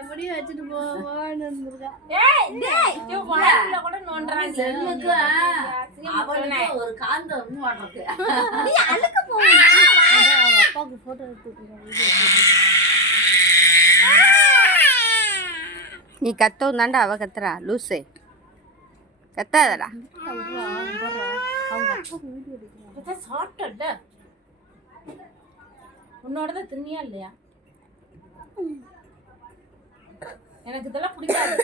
எப்படி வச்சுட்டு போவான்னு இருந்திருக்கா. கூட நோண்டுறான் செல்லுக்கு அவனுக்கு ஒரு காந்தம் மாட்டறது. நீ அழுக்க போவா. அப்பாவுக்கு போட்டோ எடுத்துட்டு நீ கத்தவும் தாண்டா அவ கத்துறா லூசு. கத்தாதடா. சாப்பிட்ட உன்னோடதான் தின்னியா இல்லையா? எனக்கு இதெல்லாம் பிடிக்காது.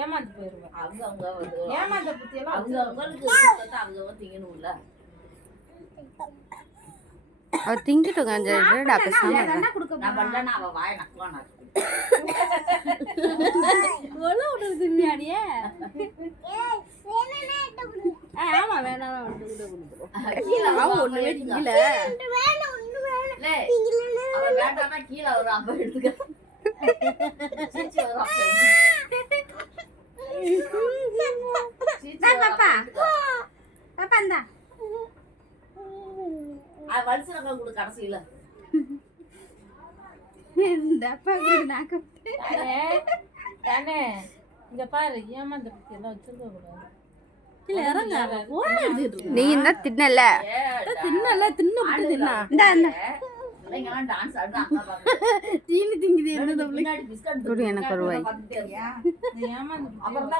ஏமாந்து போயிருவேன். அவங்க ஏமாந்த பத்தியெல்லாம் அவங்க திங்கணும்ல. அவ திங்கிட்டு கொஞ்சம் இருடா பேசாம. நான் பண்ணலன்னா அவ வாய நக்கலாம் நான். ஒண்ணு விட்டு தின்னியாடியே. ஆமா வேணாம் வந்து கூட கொடுத்துரும். அவ ஒண்ணு வெடிக்கல. அவ வேண்டாம்னா கீழ வரும் அப்ப எடுத்துக்க. சீச்சி வரும் அப்ப. பாப்பா பாப்பா இந்தா. வலிசனங்க கூட கடைசியில இங்க பாரு ஏமாந்த பத்தி எல்லாம் வச்சிருக்க கூடாது. நீ என்ன தின்னல தின்னல தின்னு தின்னா பிள்ளைங்கலாம் டான்ஸ் ஆடுறாங்க. தீனி திங்குது. எனக்கு ஒரு வாய். ஏமாந்து அப்புறம்